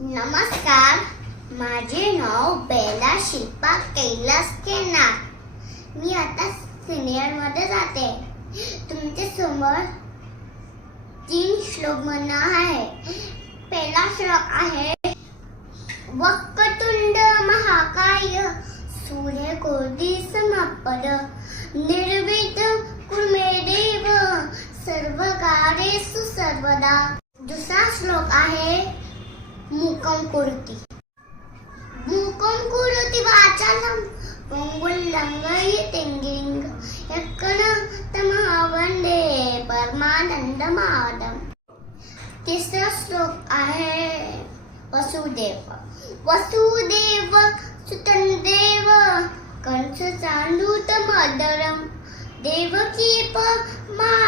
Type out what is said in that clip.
नमस्कार. माझे नाव बेला शिल्पा कैलास केनार. मी आता सिनियरमध्ये जाते. तुमच्यासमोर तीन श्लोक म्हणणं आहे. पहिला श्लोक आहे वक्कतुंड महाकाय सूर्यकोटी समापद निर्मित कुर्मे देव सर्व कार्य सर्वदा. दुसरा श्लोक आहे मूकं कुरुती. मूकं कुरुती वाचालं पोङ्गुल्लङ्गयितिङ्गिङ्ग यक्कन तमहावन्दे परमानन्दमादम् तिसरा श्लोक आहे वसुदेव. वसुदेव सुतनदेव कंस चांदूत मदरम. देवकी मारंद मा